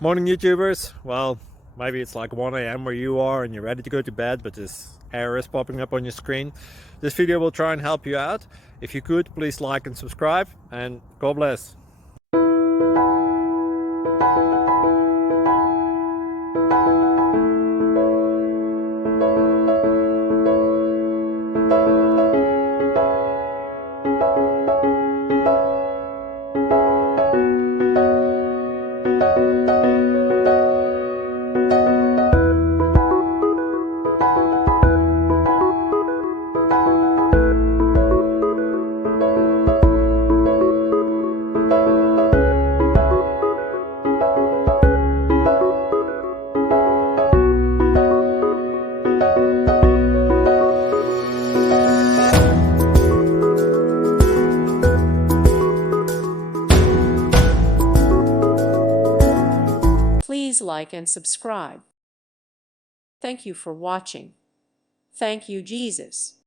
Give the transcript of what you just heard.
Morning, YouTubers. Well, maybe it's like 1 a.m. where you are and you're ready to go to bed, but this error is popping up on your screen. This video will try and help you out. If you could, please like and subscribe, and God bless. Please like and subscribe. Thank you for watching. Thank you, Jesus.